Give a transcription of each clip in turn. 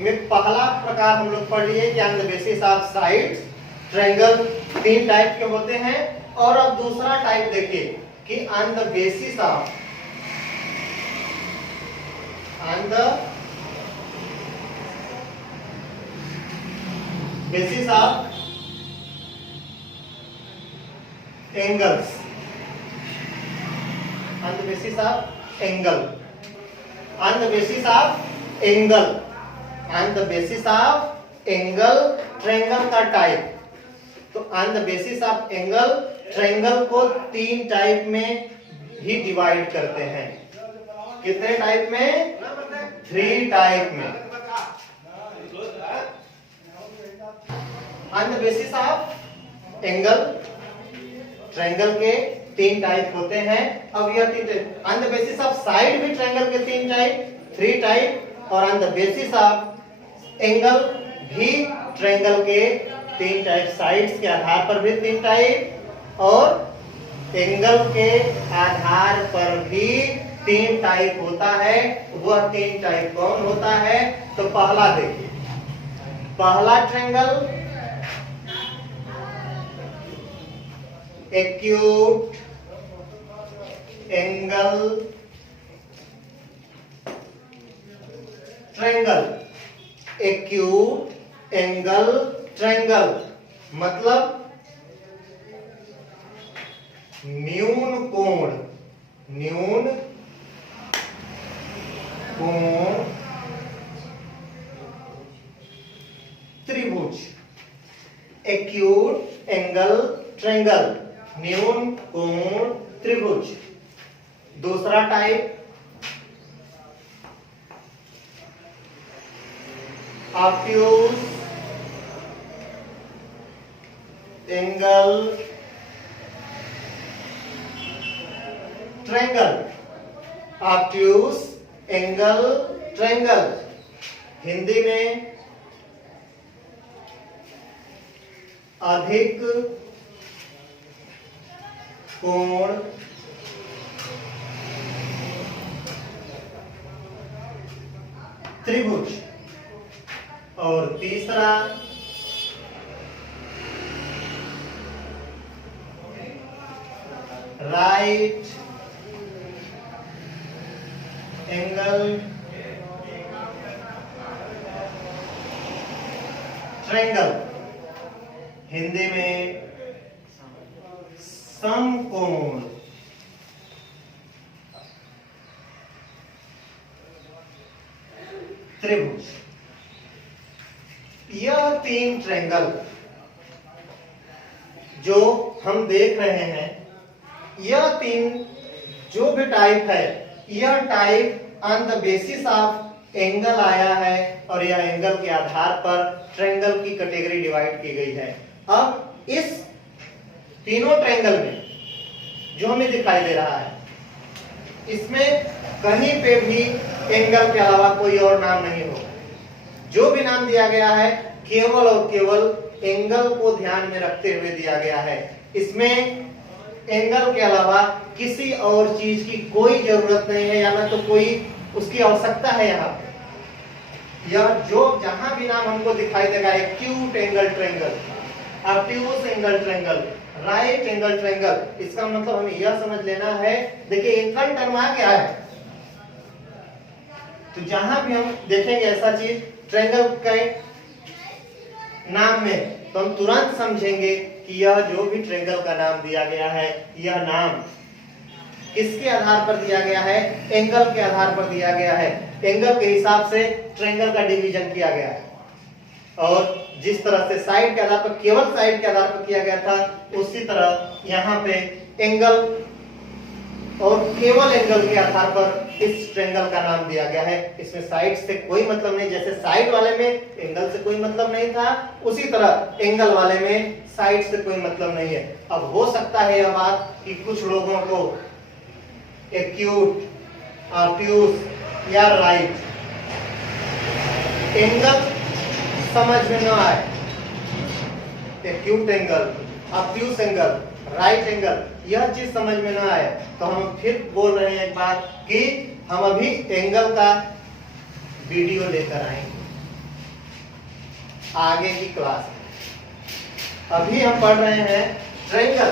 में पहला प्रकार हम लोग पढ़ लिए कि on the basis of sides triangle 3 type के होते हैं। और अब दूसरा टाइप देखिए कि on the basis of angles, on the basis of angle, on the basis of angle, on the basis of angle triangle का टाइप। तो on the basis of angle triangle को 3 टाइप में ही डिवाइड करते हैं। कितने type में? 3 type में। On the basis of angle triangle के 3 टाइप होते हैं। अब यह 3 type on the basis of side भी ट्रायंगल के 3 टाइप और on the basis of angle भी ट्रायंगल के 3 टाइप, साइड्स के आधार पर भी 3 टाइप और एंगल के आधार पर भी 3 टाइप होता है। वह 3 टाइप कौन होता है? तो पहला देखिए, पहला triangle acute angle triangle. Acute angle triangle मतलब न्यून कोण त्रिभुज। एक्यूट एंगल ट्रायंगल न्यून कोण त्रिभुज। दूसरा type obtuse angle triangle. Obtuse angle triangle Hindi में अधिक कोण त्रिभुज। और तीसरा राइट एंगल ट्रायंगल हिंदी में समकोण त्रिभुज। यह 3 ट्रायंगल जो हम देख रहे हैं, यह 3 जो भी टाइप है, यह type on the basis of angle आया है और यह एंगल के आधार पर ट्रायंगल की कैटेगरी डिवाइड की गई है। अब इस तीनों ट्रायंगल में जो हमें दिखाई दे रहा है, इसमें कहीं पे भी एंगल के अलावा कोई और नाम नहीं हो। जो भी नाम दिया गया है केवल और केवल एंगल को ध्यान में रखते हुए दिया गया है। इसमें एंगल के अलावा किसी और चीज की कोई जरूरत नहीं है, या ना तो कोई उसकी आवश्यकता है। यहाँ यह जो जहां भी नाम हमको दिखाई देगा, acute angle triangle, obtuse angle triangle, right angle triangle, इसका मतलब हमें यह समझ लेना है। देखिए एंगल टर्म आ गया है, तो जहां भी हम देखेंगे ऐसा चीज ट्रायंगल के नाम में, तो हम तुरंत समझेंगे कि यह जो भी ट्रायंगल का नाम दिया गया है, यह नाम किसके आधार पर दिया गया है? एंगल के आधार पर दिया गया है। एंगल के हिसाब से ट्रायंगल का डिवीजन किया गया है, और जिस तरह से साइड के आधार पर, केवल साइड के आधार पर किया गया था, उसी तरह यहाँ पे एंगल और केवल एंगल के आधार पर इस ट्रायंगल का नाम दिया गया है। इसमें साइड से कोई मतलब नहीं, जैसे साइड वाले में एंगल से कोई मतलब नहीं था, उसी तरह एंगल वाले में साइड से कोई मतलब नहीं है। अब हो सकता है यह बात कि कुछ लोगों को एक्यूट, ऑब्ट्यूज या राइट एंगल समझ में न आए। Acute angle, obtuse angle, right angle, यह चीज समझ में ना आए, तो हम फिर बोल रहे हैं एक बात कि हम अभी एंगल का वीडियो लेकर आएंगे। आगे की क्लास में। अभी हम पढ़ रहे हैं ट्रायंगल।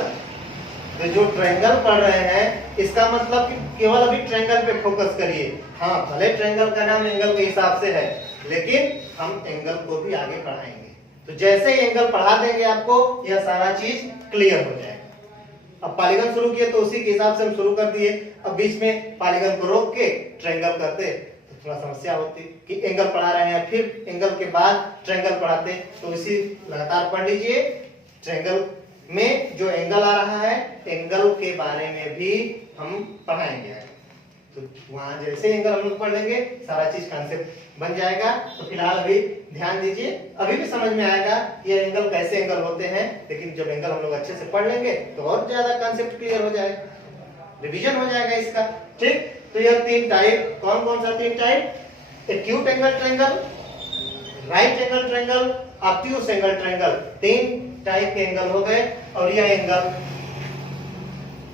तो जो ट्रायंगल पढ़ रहे हैं इसका मतलब कि केवल अभी ट्रायंगल पे फोकस करिए। हाँ, भले ट्रायंगल का नाम एंगल के हिसाब से है, लेकिन हम एंगल को भी आगे पढ़ाएंगे। तो जैसे ही एंगल पढ़ा देंगे आपको, यह सारा चीज क्लियर हो जाएगा। अब पॉलीगन शुरू किए तो उसी के हिसाब से हम शुरू कर दिए। अब बीच में पॉलीगन को रोक के ट्रायंगल करते तो थोड़ा समस्या होती कि एंगल पढ़ा रहे हैं फिर एंगल के बाद ट्रायंगल पढ़ाते, तो इसी लगातार पढ़ लीजिए। ट्रायंगल में जो एंगल आ रहा है, एंगल के बारे में भी हम पढ़ाएंगे। तो वहां जैसे एंगल हम लोग पढ़ लेंगे, सारा चीज कॉन्सेप्ट बन जाएगा। तो फिलहाल अभी ध्यान दीजिए, अभी भी समझ में आएगा ये एंगल कैसे एंगल होते हैं, लेकिन जब एंगल हम लोग अच्छे से पढ़ लेंगे तो और ज्यादा कॉन्सेप्ट क्लियर हो जाएगा, रिवीजन हो जाएगा इसका। ठीक, तो यह तीन टाइप, कौन कौन सा तीन type? Acute angle triangle, right angle triangle, obtuse angle triangle. तीन टाइप के एंगल हो गए और यह एंगल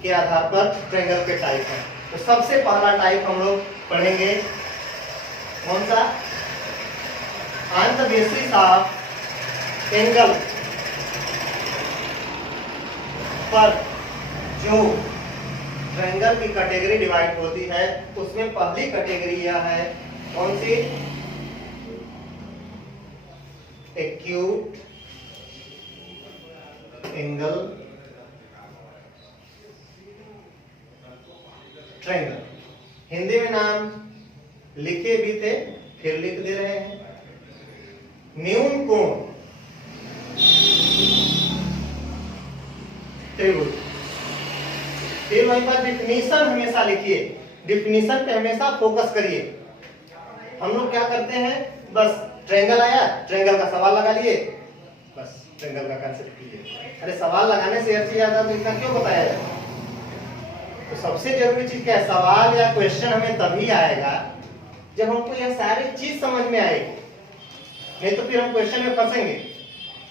के आधार पर ट्रायंगल के टाइप है। तो सबसे पहला टाइप हम लोग पढ़ेंगे कौन सा? On the basis of angle पर जो ट्रायंगल की कैटेगरी डिवाइड होती है, उसमें पहली कैटेगरी यह है कौन सी? Acute angle triangle. हिंदी में नाम लिखे भी थे, फिर लिख दे रहे हैं। न्यून कोण त्रिभुज। फिर वहीं पर डिफिनीशन हमेशा लिखिए, डिफिनीशन पे हमेशा फोकस करिए। हम लोग क्या करते हैं, बस ट्रायंगल आया, ट्रायंगल का सवाल लगा लिए, बस ट्रायंगल का कांसेप्ट कीजिए। अरे सवाल लगाने से हर चीज आता तो इतना क्यों बताया जाए? तो सबसे जरूरी चीज क्या है? सवाल या क्वेश्चन हमें तभी आएगा जब हमको यह सारी चीज समझ में आएगी, नहीं तो फिर हम क्वेश्चन में फंसेंगे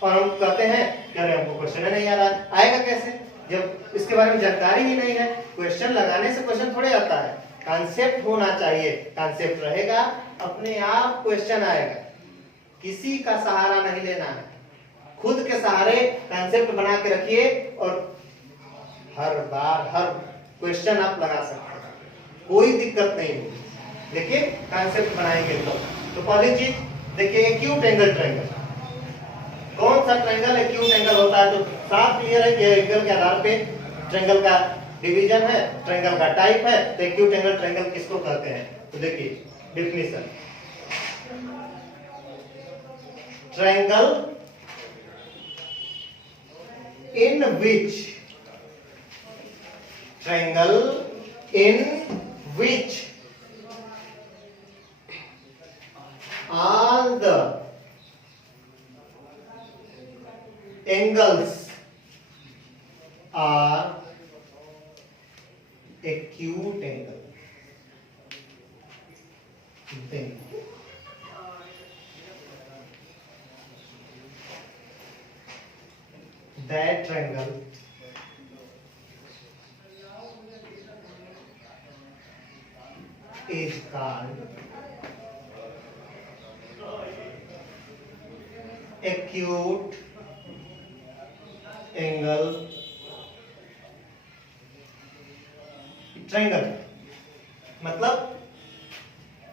और हम कहते हैं कि अरे हमको क्वेश्चन नहीं आ रहा। आएगा कैसे जब इसके बारे में जानकारी ही नहीं है? क्वेश्चन लगाने से क्वेश्चन थोड़े आता है, कॉन्सेप्ट होना चाहिए। कॉन्सेप्ट रहेगा, अपने आप क्वेश्चन आएगा। किसी का सहारा नहीं लेना है, खुद के सहारे कॉन्सेप्ट बना के रखिए और हर बार हर क्वेश्चन आप लगा सकते हैं, कोई दिक्कत नहीं होगी, लेकिन कॉन्सेप्ट बनाएंगे तो पहली चीज देखिए, एक्यूट एंगल ट्रायंगल। कौन सा ट्रायंगल एक्यूट एंगल होता है? तो साफ क्लियर है कि एंगल के आधार पे ट्रायंगल का डिवीजन है, ट्रायंगल का टाइप है। तो एक्यूट एंगल ट्रायंगल किसको कहते हैं? तो देखिए definition, triangle in which all the angles are acute angle. Then that triangle is called acute angle triangle. मतलब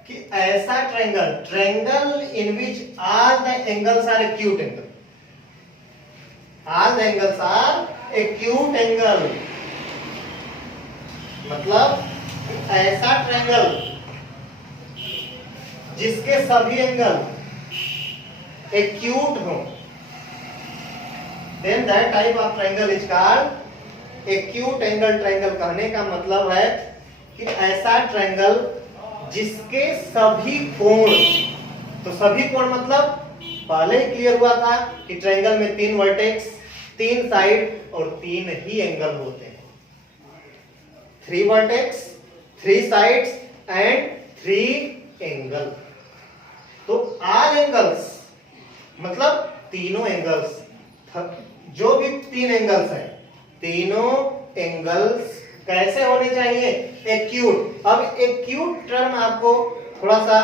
कि ऐसा triangle in which all the angles are acute angle. All the angles are acute angle, मतलब ऐसा triangle जिसके सभी angle acute हो, then that type of triangle is called acute angle triangle। कहने का मतलब है कि ऐसा ट्रायंगल जिसके सभी कोण, तो सभी कोण मतलब पहले ही क्लियर हुआ था कि ट्रायंगल में तीन वर्टेक्स, तीन साइड और तीन ही एंगल होते हैं। 3 वर्टेक्स, 3 साइड्स एंड 3 एंगल। तो ऑल एंगल्स मतलब तीनों एंगल्स, जो भी 3 एंगल्स हैं, तीनों एंगल्स कैसे होने चाहिए? एक्यूट। अब एक्यूट टर्म आपको थोड़ा सा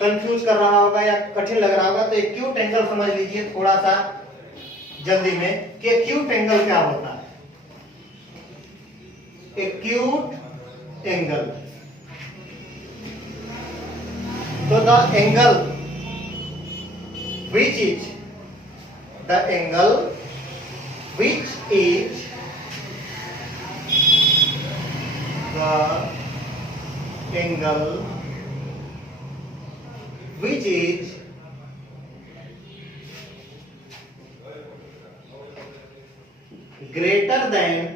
कंफ्यूज कर रहा होगा या कठिन लग रहा होगा तो एक्यूट एंगल समझ लीजिए थोड़ा सा जल्दी में कि एक्यूट एंगल क्या होता है। एक्यूट एंगल, तो the angle which is the angle which is the angle which is greater than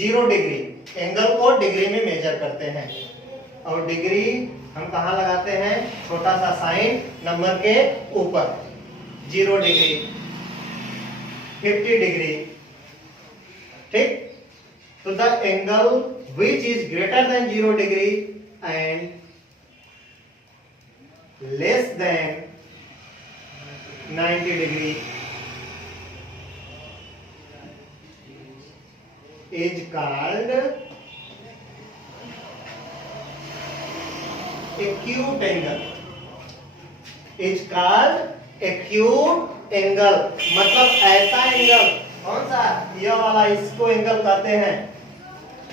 0 degree. Angle को डिग्री में मेजर करते हैं और डिग्री हम कहाँ लगाते हैं, छोटा सा साइन नंबर के ऊपर। 0 डिग्री, 50 डिग्री, ठीक। तो the angle which is greater than 0 degree and less than 90 degree is called acute angle, is called acute angle। मतलब ऐसा एंगल, कौन सा, यह वाला, इसको एंगल कहते हैं।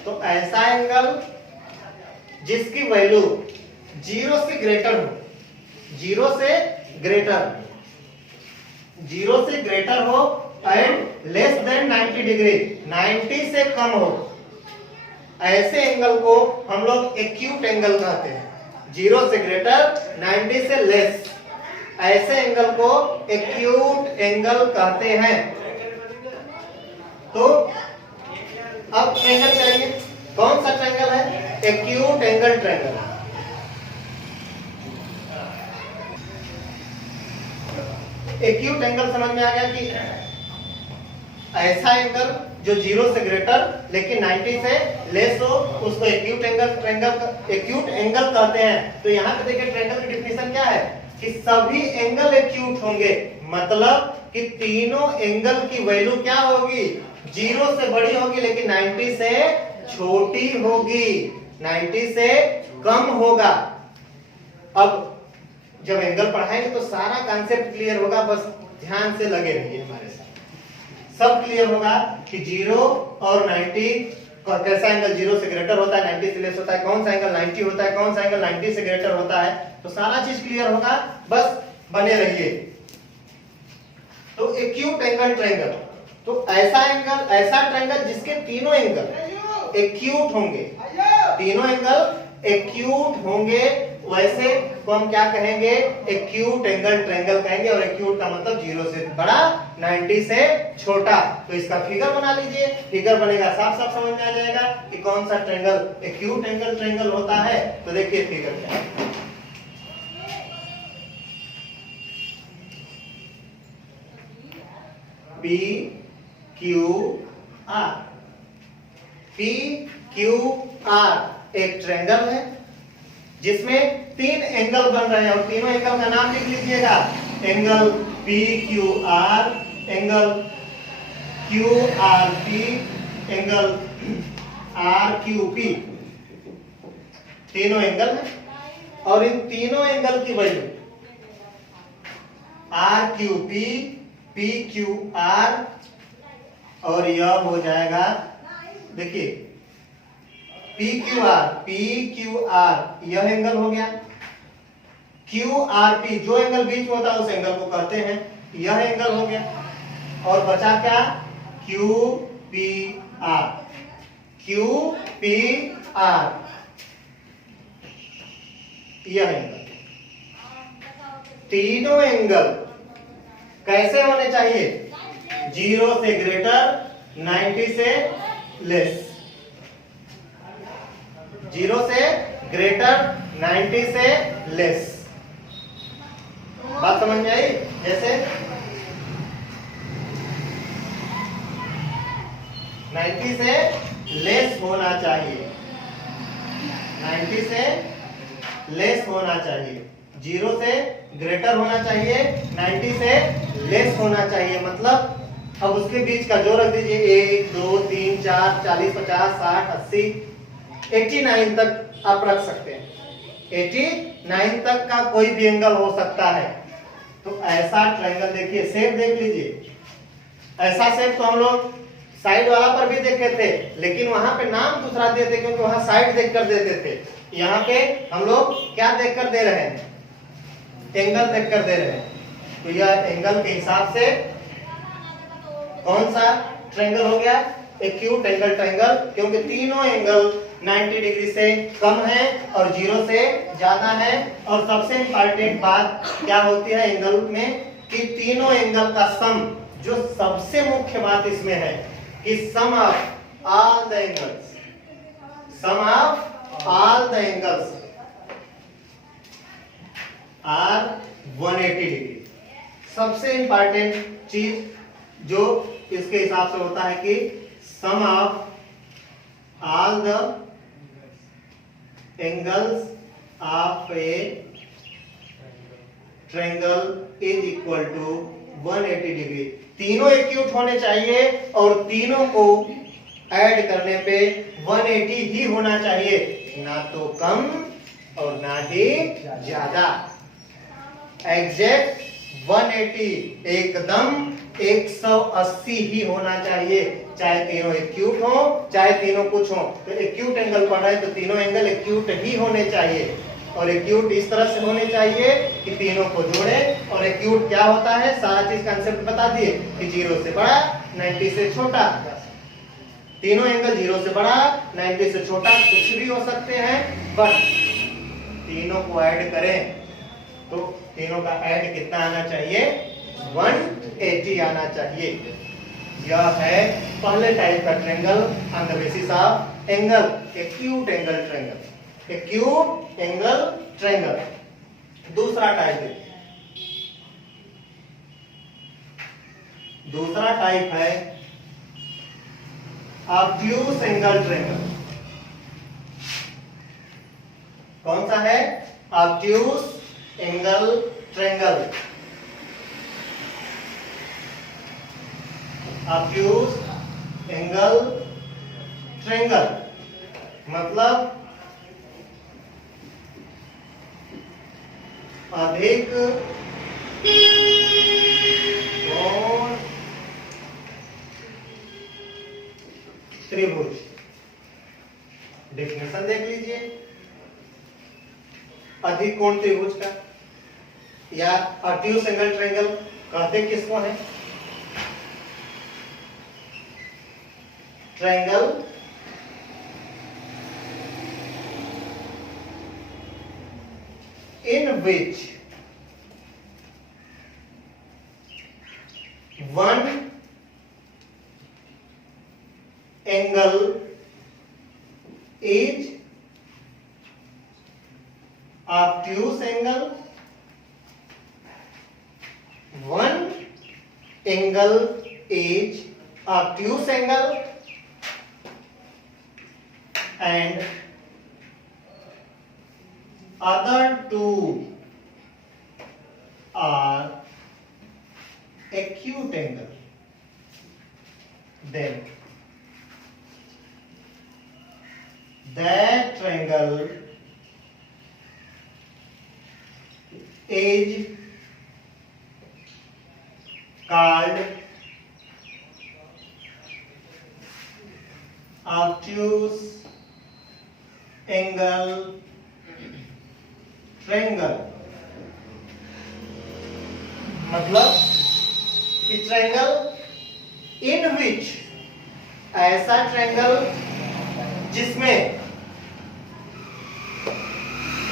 तो ऐसा एंगल जिसकी वैल्यू 0 से ग्रेटर हो, 0 से ग्रेटर, 0 से ग्रेटर हो एंड लेस देन 90 डिग्री, 90 से कम हो, ऐसे एंगल को हम लोग एक्यूट एंगल कहते हैं। 0 से ग्रेटर, 90 से लेस, ऐसे एंगल को एक्यूट एंगल कहते हैं। तो अब एंगल करेंगे, कौन सा ट्रायंगल है, acute angle triangle. Acute angle समझ में आ गया कि ऐसा एंगल जो 0 से ग्रेटर लेकिन 90 से लेस हो, उसको एक्यूट एंगल कहते हैं। तो यहाँ पे देखिए ट्रायंगल की डिफिनेशन क्या है कि सभी एंगल एक्यूट होंगे, मतलब कि तीनों एंगल की वैल्यू क्या होगी, 0 से बड़ी होगी लेकिन 90 से छोटी होगी, 90 से कम होगा। अब जब एंगल पढ़ाएंगे तो सारा कॉन्सेप्ट क्लियर होगा, बस ध्यान से लगे रहिए हमारे साथ, सब क्लियर होगा कि 0 और 90 कैसा एंगल 0 से ग्रेटर होता है, 90 से लेस होता है, कौन सा एंगल 90 होता है, कौन सा एंगल 90 से ग्रेटर होता है, तो सारा चीज क्लियर होगा, बस बने रहिए। तो एक्यूट एंगल ट्रायंगल, तो ऐसा एंगल, ऐसा ट्रायंगल जिसके तीनों एंगल एक्यूट होंगे, तीनों एंगल एक्यूट होंगे, वैसे को हम क्या कहेंगे, एक्यूट एंगल ट्रायंगल कहेंगे। और एक्यूट का मतलब 0 से बड़ा, 90 से छोटा। तो इसका फिगर बना लीजिए, फिगर बनेगा, साफ साफ समझ में आ जाएगा कि कौन सा ट्रायंगल एक्यूट एंगल ट्रायंगल होता है। तो देखिए फिगर क्या है, P Q R, P Q are एक ट्रायंगल है जिसमें 3 एंगल बन रहे हैं और तीनों एंगल का नाम लिख लीजिएगा, angle P Q R, angle Q R P, angle R Q P, तीनों एंगल है। और इन तीनों एंगल की value R Q P, P Q R, और यह हो जाएगा, देखिए पी क्यू आर यह एंगल हो गया, क्यू आर पी जो एंगल बीच में होता है उस एंगल को कहते हैं, यह एंगल हो गया। और बचा क्या, Q P R, Q P R, यह एंगल। तीनों एंगल कैसे होने चाहिए, 0 से ग्रेटर, 90 से लेस, 0 से ग्रेटर, 90 से लेस। बात समझ में आई, जैसे 90 से लेस होना चाहिए, 90 से लेस होना चाहिए, 0 से ग्रेटर होना चाहिए, 90 से लेस होना चाहिए। मतलब अब उसके बीच का जो रख दीजिए, 1 2 3 4 40 50 60 80 89 तक आप रख सकते हैं। 89 तक का कोई भी एंगल हो सकता है। तो ऐसा ट्रायंगल देखिए, शेप देख लीजिए। ऐसा शेप तो हम लोग साइड वाला पर भी देखे थे, लेकिन वहां पे नाम दूसरा देते क्योंकि वहां साइड देखकर देते थे। यहाँ पे हम लोग क्या देखकर दे रहे हैं? एंगल देखकर दे रहे हैं। तो यह एंगल के हिसाब से कौन सा ट्रायंगल हो गया? एक्यूट एंगल ट्रायंगल, क्योंकि तीनों एंगल 90 डिग्री से कम है और 0 से ज्यादा है। और सबसे इंपॉर्टेंट बात क्या होती है एंगल में कि तीनों एंगल का सम, जो सबसे मुख्य बात इसमें है कि sum of all the angles, sum of all the angles are 180 degree. सबसे इंपॉर्टेंट चीज जो इसके हिसाब से होता है कि sum of all the angles of a triangle is equal to 180 degree. तीनों एक्यूट होने चाहिए और तीनों को ऐड करने पे 180 ही होना चाहिए, ना तो कम और ना ही ज्यादा। एग्जैक्ट 180, एकदम 180 ही होना चाहिए, चाहे तीनों एक्यूट हो चाहे तीनों कुछ हो। तो एक्यूट एंगल पढ़ रहे हैं तो तीनों एंगल एक्यूट ही होने चाहिए, और एक्यूट इस तरह से होने चाहिए कि तीनों को जोड़े। और एक्यूट क्या होता है, सारा चीज कंसेप्ट बता दिए कि 0 से बड़ा 90 से छोटा। तीनों एंगल 0 से बड़ा 90 से छोटा कुछ भी हो सकते हैं, बट तीनों को ऐड करें तो तीनों का ऐड कितना आना चाहिए? 180 आना चाहिए। यह है पहले टाइप का triangle on the basis of angle, acute angle triangle, acute angle triangle. दूसरा टाइप है, दूसरा टाइप है ऑब्ट्यूज एंगल ट्रायंगल। कौन सा है? Obtuse angle triangle. Obtuse angle triangle मतलब अधिक कोण त्रिभुज। डेफिनेशन देख लीजिए अधिक कोण त्रिभुज का, या ऑब्ट्यूज एंगल ट्रायंगल कहते किसको है? Triangle in which one angle is obtuse angle, one angle is obtuse angle, and other two are acute angle. Then that triangle is called obtuse angle triangle. मतलब कि ट्रायंगल इन विच, ऐसा triangle जिसमें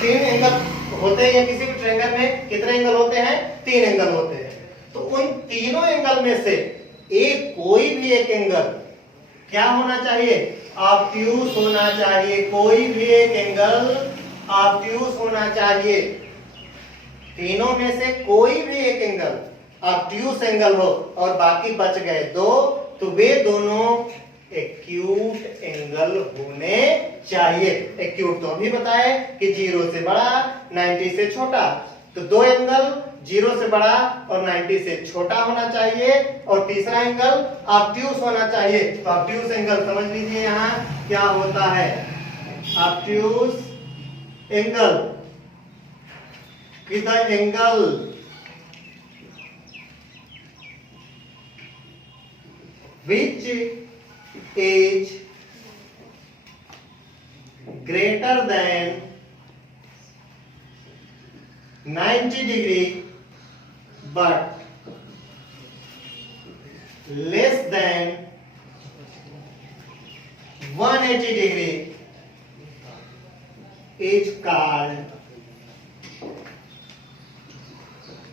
3 angle होते हैं, या किसी भी triangle में कितने एंगल होते हैं? 3 एंगल होते हैं। तो उन तीनों एंगल में से एक कोई भी एक एंगल क्या होना चाहिए? ऑब्ट्यूज होना चाहिए। कोई भी एक एंगल ऑब्ट्यूज होना चाहिए। तीनों में से कोई भी एक एंगल ऑब्ट्यूज एंगल हो और बाकी बच गए 2, तो वे दोनों एक्यूट एंगल होने चाहिए। एक्यूट तो अभी बताए कि 0 से बड़ा 90 से छोटा, तो 2 एंगल 0 से बड़ा और 90 से छोटा होना चाहिए, और तीसरा एंगल ऑब्ट्यूज होना चाहिए। तो ऑब्ट्यूज एंगल समझ लीजिए यहाँ क्या होता है। ऑब्ट्यूज एंगल कि the angle which is greater than 90 degree but less than 180 degree is called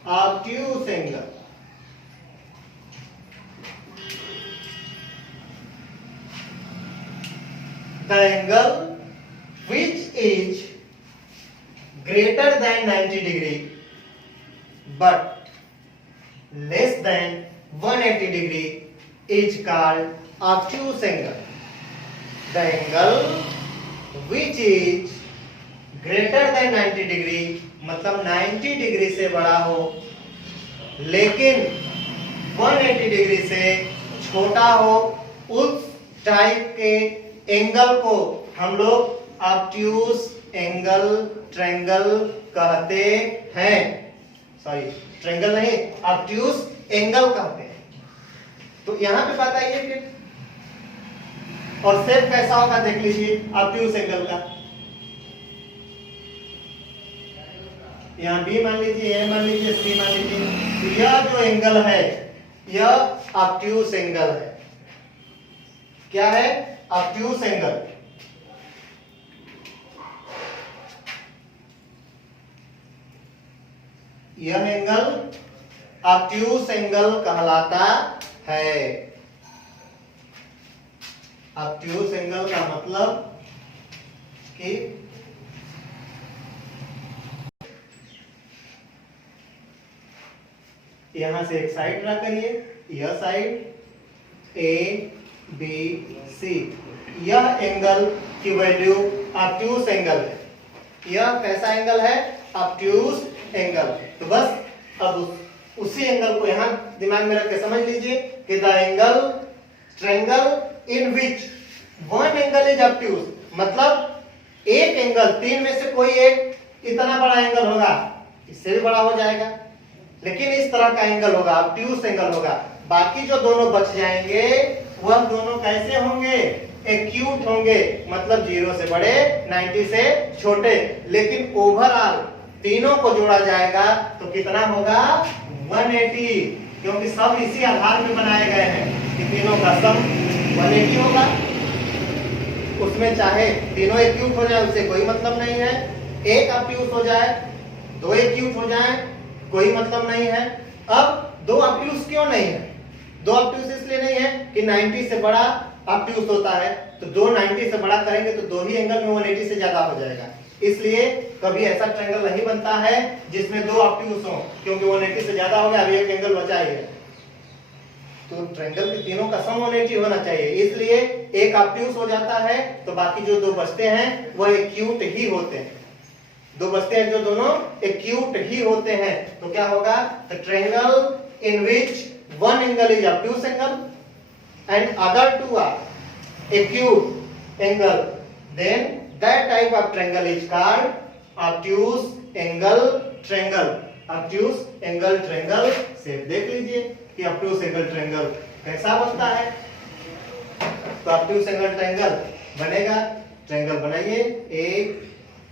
obtuse angle. The angle which is greater than 90 degree but less than 180 degree is called obtuse angle. The angle which is greater than 90 degree मतलब 90 degree से बड़ा हो लेकिन 180 degree से छोटा हो, उस type के एंगल को हम लोग ऑब्ट्यूज एंगल ट्रायंगल कहते हैं। सॉरी, ट्रायंगल नहीं, ऑब्ट्यूज एंगल कहते हैं। तो यहां पे बताइए फिर, और शेप कैसा होगा देख लीजिए ऑब्ट्यूज एंगल का। यहाँ बी मान लीजिए, ए मान लीजिए, सी मान लीजिए। तो यह जो एंगल है यह ऑब्ट्यूज एंगल है। क्या है? Obtuse angle. यह एंगल ऑब्ट्यूज एंगल कहलाता है। ऑब्ट्यूज एंगल का मतलब कि यहां से एक साइड ड्रा करिए, यह साइड ए बी सी, यह एंगल की वैल्यू ऑब्ट्यूज एंगल है। यह कैसा एंगल है? Obtuse angle. तो बस अब उसी एंगल को यहां दिमाग में रख के समझ लीजिए कि the angle triangle in which one angle is obtuse, मतलब एक एंगल, तीन में से कोई एक इतना बड़ा एंगल होगा, इससे भी बड़ा हो जाएगा, लेकिन इस तरह का एंगल होगा, ऑब्ट्यूज एंगल होगा। बाकी जो दोनों बच जाएंगे वह दोनों कैसे होंगे? एक्यूट होंगे, मतलब 0 से बड़े 90 से छोटे। लेकिन ओवरऑल तीनों को जोड़ा जाएगा तो कितना होगा? 180, क्योंकि सब इसी आधार पे बनाए गए हैं कि तीनों का सम 180 होगा। उसमें चाहे तीनों एक्यूट हो जाए उससे कोई मतलब नहीं है, एक ऑब्ट्यूज हो जाए, दो एक्यूट हो जाए, कोई मतलब नहीं है। अब दो ऑब्ट्यूज क्यों नहीं है? दो ऑब्ट्यूज इसलिए नहीं है कि 90 से बड़ा ऑब्ट्यूज होता है, तो दो 90 से बड़ा करेंगे तो दो ही एंगल में 180 से ज्यादा हो जाएगा। इसलिए कभी ऐसा ट्रायंगल नहीं बनता है जिसमें दो ऑब्ट्यूज हो, क्योंकि 180 से ज्यादा हो गया, अभी एक एंगल बचा ही है। तो ट्रायंगल के तीनों का सम 180 होना चाहिए, इसलिए एक ऑब्ट्यूज हो जाता है तो बाकी जो दो बचते हैं वह एक्यूट ही होते हैं। दो बचते हैं जो दोनों एक्यूट ही होते हैं। तो क्या होगा? The triangle in which one angle is obtuse angle and other two are acute angle, then that type of triangle is called obtuse angle triangle. obtuse angle triangle से देख लीजिए कि obtuse angle triangle कैसा बनता है। तो obtuse angle triangle बनेगा, triangle बनाइए, एक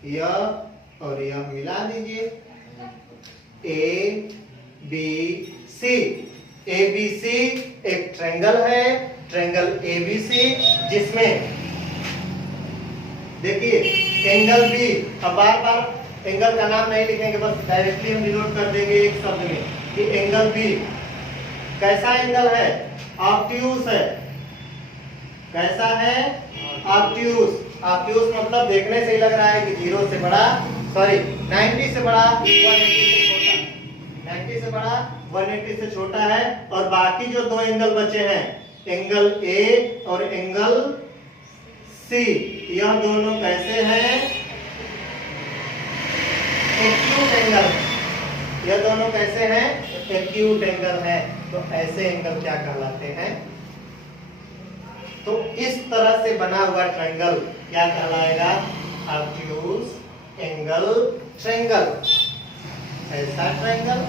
यह और यह मिला दीजिए, ए बी सी। ABC एक ट्रायंगल है, ट्रायंगल ABC, जिसमें देखिए एंगल B, अब बार बार एंगल का नाम नहीं लिखेंगे, बस डायरेक्टली हम डिनोट कर देंगे एक शब्द में कि एंगल B कैसा एंगल है? ऑब्ट्यूज है। कैसा है? ऑब्ट्यूज। ऑब्ट्यूज मतलब देखने से ही लग रहा है कि 0 से बड़ा, सॉरी 90 से बड़ा 180 से छोटा, 90 से बड़ा 180 से छोटा है। और बाकी जो दो एंगल बचे हैं, एंगल ए और एंगल सी, यह दोनों कैसे हैं? Acute angle. यह दोनों कैसे हैं? एक्यूट एंगल है। तो ऐसे एंगल क्या कहलाते हैं? तो इस तरह से बना हुआ ट्रायंगल क्या कहलाएगा? Obtuse angle triangle. ऐसा ट्रायंगल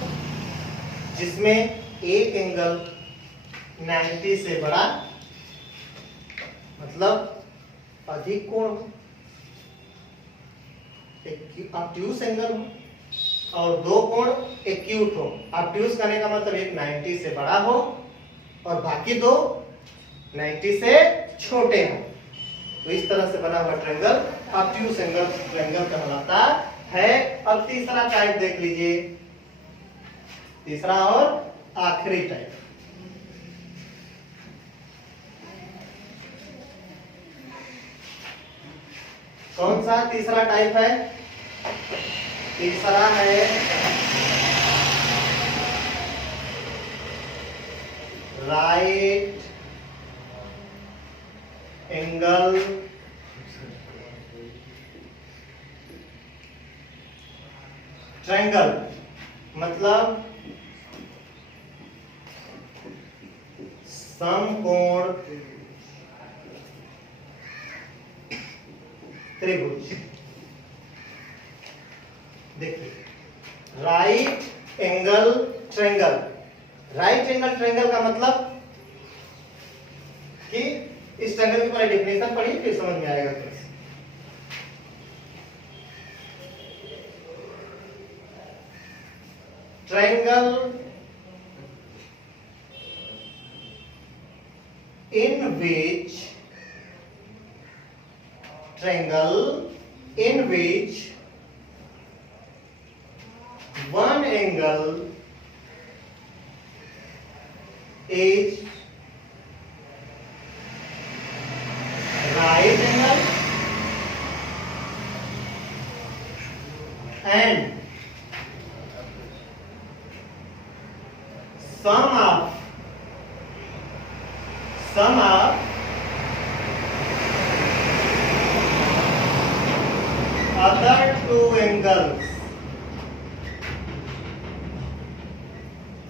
जिसमें एक एंगल 90 से बड़ा, मतलब अधिक कोण हो, एक ऑब्ट्यूस एंगल हो, और दो कोण एक्यूट हो। ऑब्ट्यूस करने का मतलब एक 90 से बड़ा हो और बाकी दो 90 से छोटे हो। तो इस तरह से बना हुआ ट्रायंगल ऑब्ट्यूस एंगल ट्रायंगल कहलाता है। अब तीसरा टाइप देख लीजिए, तीसरा और आखिरी टाइप। कौन सा तीसरा टाइप है? तीसरा है राइट एंगल ट्रायंगल, मतलब समकोण त्रिभुज। देखिए, right angle triangle, right angle triangle का मतलब कि इस ट्रायंगल की पहले डेफिनेशन पढ़िए फिर समझ में आएगा कैसे। Triangle in which one angle is right angle and sum of other two angles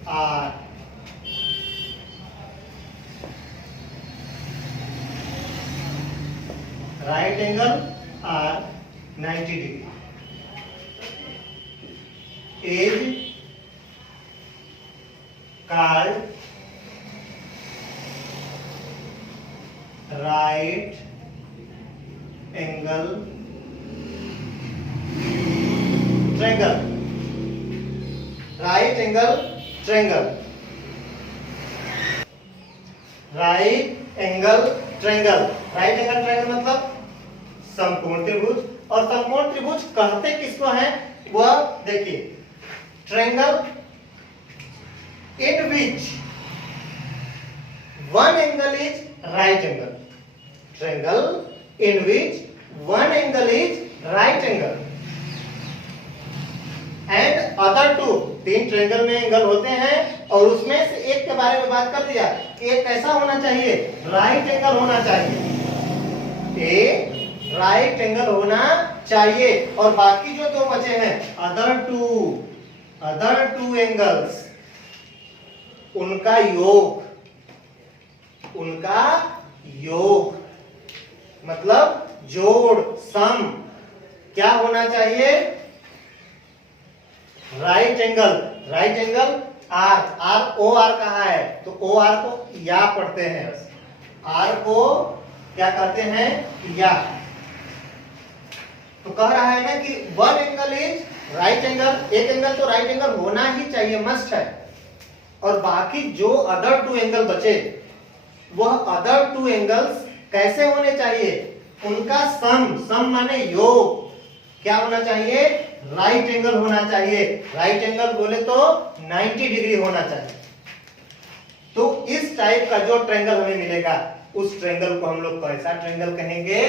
are right angle are 90 degree is called right angle triangle, right angle triangle, right angle triangle, right angle triangle मतलब समकोण त्रिभुज। और समकोण त्रिभुज कहते किसको हैं? वह देखिए, triangle in which one angle is right angle, triangle in which one angle is right angle and other two, तीन ट्रायंगल में एंगल होते हैं और उसमें से एक के बारे में बात कर दिया कि एक कैसा होना चाहिए? राइट एंगल होना चाहिए, एक राइट एंगल होना चाहिए। और बाकी जो दो बचे हैं अदर टू एंगल्स, उनका योग मतलब जोड़, सम क्या होना चाहिए? Right angle R O R कहाँ है? तो ओ आर को या पढ़ते हैं, आर को क्या कहते हैं? या। तो कह रहा है ना कि one angle is right angle, एक एंगल तो राइट एंगल होना ही चाहिए, मस्ट है। और बाकी जो अदर टू एंगल बचे, वह अदर टू एंगल्स कैसे होने चाहिए? उनका सम माने योग क्या होना चाहिए? राइट एंगल होना चाहिए। राइट एंगल बोले तो 90 डिग्री होना चाहिए। तो इस टाइप का जो ट्रायंगल हमें मिलेगा, उस ट्रायंगल को हम लोग कैसा ट्रायंगल कहेंगे?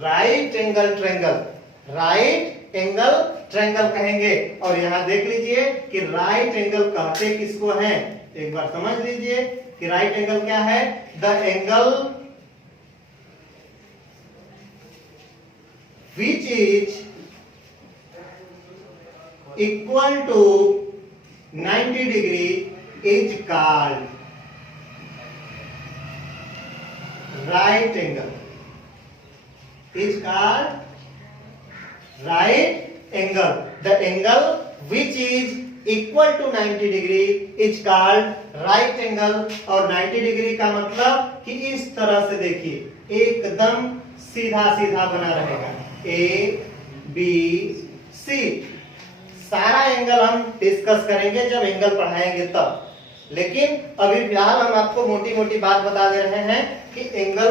Right angle triangle, right angle triangle कहेंगे। और यहां देख लीजिए कि राइट एंगल कहते किसको हैं? एक बार समझ लीजिए कि राइट एंगल क्या है? The angle which is equal to 90 degree is called right angle, is called right angle. The angle which is equal to 90 degree is called right angle। और 90 डिग्री का मतलब कि इस तरह से देखिए एकदम सीधा सीधा बना रहेगा ए बी सी। सारा एंगल हम डिस्कस करेंगे जब एंगल पढ़ाएंगे तब, लेकिन अभी फिलहाल हम आपको मोटी मोटी बात बता दे रहे हैं कि एंगल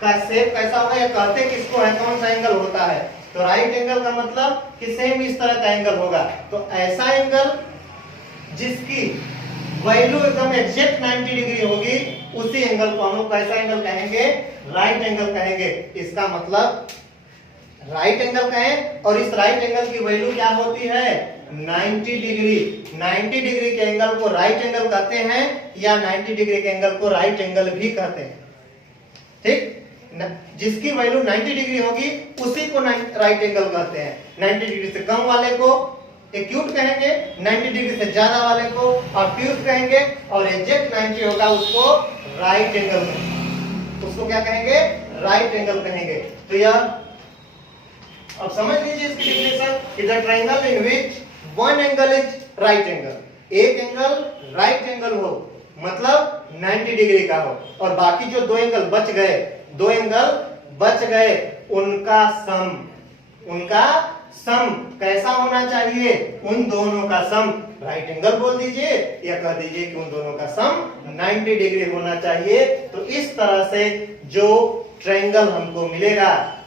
का शेप कैसा होगा या कहते किसको है, कौन सा एंगल होता है। तो राइट एंगल का मतलब कि सेम इस तरह का एंगल होगा। तो ऐसा एंगल जिसकी वैल्यू एकदम एग्जैक्ट 90 डिग्री होगी उसी एंगल को हम लोग कैसा एंगल कहेंगे, राइट एंगल कहेंगे। इसका मतलब राइट एंगल कहें और इस राइट एंगल की वैल्यू क्या होती है 90 डिग्री। 90 डिग्री के एंगल को राइट एंगल कहते हैं या 90 डिग्री के एंगल को राइट एंगल भी कहते हैं। ठीक, जिसकी वैल्यू 90 डिग्री होगी उसी को राइट एंगल कहते हैं। 90 डिग्री से कम वाले को एक्यूट कहेंगे, 90 डिग्री से ज्यादा वाले को ऑब्ट्यूज कहेंगे और एग्जैक्ट 90 होगा उसको राइट एंगल कहेंगे। उसको क्या कहेंगे, राइट एंगल कहेंगे। तो यह अब समझ लीजिए इसकी डेफिनेशन कि the triangle in which one angle is right angle, एक एंगल राइट एंगल हो मतलब 90 डिग्री का हो और बाकी जो दो एंगल बच गए उनका सम कैसा होना चाहिए, उन दोनों का सम राइट एंगल बोल दीजिए या कह दीजिए कि उन दोनों का सम 90 डिग्री होना चाहिए। तो इस तरह से जो ट्रायंगल हमको मिलेगा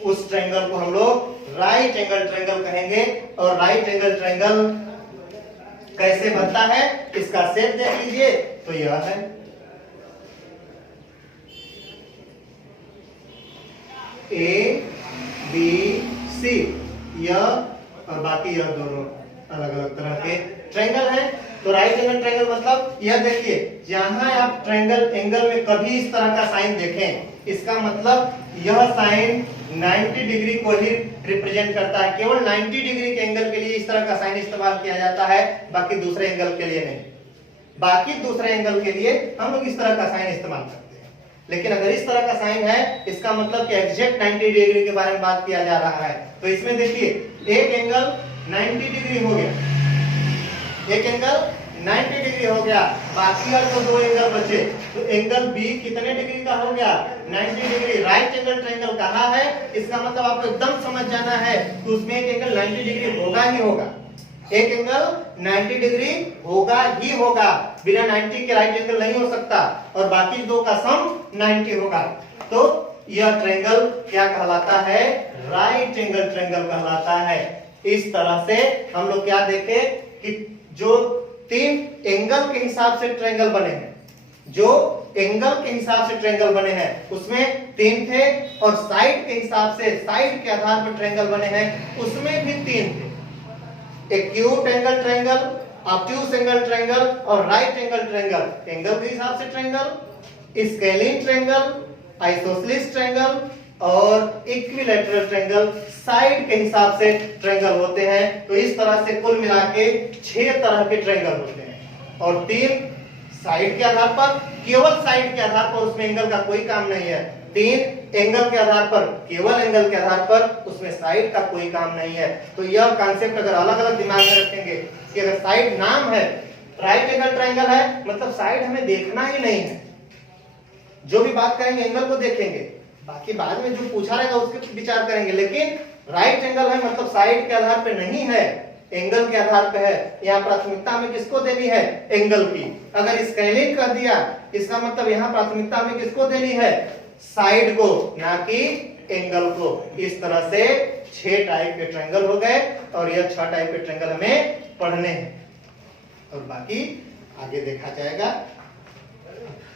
उस ट्रायंगल को हम लोग राइट एंगल ट्रायंगल कहेंगे। और राइट एंगल ट्रायंगल कैसे बनता है इसका शेप देख लीजिए। तो यह है ए बी सी, यह और बाकी यह दोनों अलग अलग तरह के ट्रायंगल हैं। तो राइट एंगल ट्रायंगल मतलब यह देखिए जहां आप ट्रायंगल एंगल में कभी इस तरह का साइन देखें इसका मतलब यह साइन 90 डिग्री को ही रिप्रेजेंट करता है। केवल 90 डिग्री के एंगल के लिए इस तरह का साइन इस्तेमाल किया जाता है, बाकी दूसरे एंगल के लिए नहीं। बाकी दूसरे एंगल के लिए हम लोग इस तरह का साइन इस्तेमाल करते हैं, लेकिन अगर इस तरह का साइन है इसका मतलब कि एग्जैक्ट 90 डिग्री के बारे में बात किया जा रहा है। तो इसमें देखिए एक एंगल 90 डिग्री हो गया, एक एंगल 90 डिग्री हो गया, बाकी और तो दो एंगल बचे। तो एंगल बी कितने डिग्री का हो गया 90 डिग्री। राइट एंगल ट्रायंगल कहा है इसका मतलब आपको एकदम समझ जाना है कि उसमें एक एंगल 90 डिग्री होगा ही होगा, एक एंगल 90 डिग्री होगा ही होगा, बिना 90 के राइट एंगल नहीं हो सकता और बाकी दो का सम 90 होगा। तो यह ट्रायंगल क्या कहलाता है, राइट एंगल ट्रायंगल कहलाता है। इस तरह से हम लोग क्या देखे कि जो तीन एंगल के हिसाब से ट्रायंगल बने हैं, जो एंगल के हिसाब से ट्रायंगल बने हैं उसमें तीन थे और साइड के हिसाब से साइड के आधार पर ट्रायंगल बने हैं उसमें भी तीन थे। Acute angle triangle, obtuse angle triangle और राइट एंगल ट्रायंगल। एंगल के हिसाब से triangle, scalene triangle, isosceles triangle और इक्विलैटरल ट्रायंगल साइड के हिसाब से ट्रायंगल होते हैं। तो इस तरह से कुल मिला के 6 तरह के ट्रायंगल होते हैं और 3 साइड के आधार पर, केवल साइड के आधार पर उसमें एंगल का कोई काम नहीं है। 3 एंगल के आधार पर, केवल एंगल के आधार पर उसमें साइड का कोई काम नहीं है। तो यह कॉन्सेप्ट अगर अलग अलग दिमाग में रखेंगे कि अगर साइड नाम है, राइट एंगल ट्रायंगल है मतलब साइड हमें देखना ही नहीं है, जो भी बात करेंगे एंगल को देखेंगे, बाकी बाद में जो पूछा रहेगा उसके विचार करेंगे। लेकिन राइट एंगल है मतलब साइड के आधार पे नहीं है, एंगल के आधार पे है। यहाँ प्राथमिकता हमें किसको देनी है, एंगल की। अगर स्केलिंग कर दिया इसका मतलब यहाँ प्राथमिकता हमें किसको देनी है, साइड को, ना कि एंगल को। इस तरह से 6 टाइप के ट्रायंगल हो गए और यह 6 टाइप के ट्रायंगल हमें पढ़ने हैं और बाकी आगे देखा जाएगा।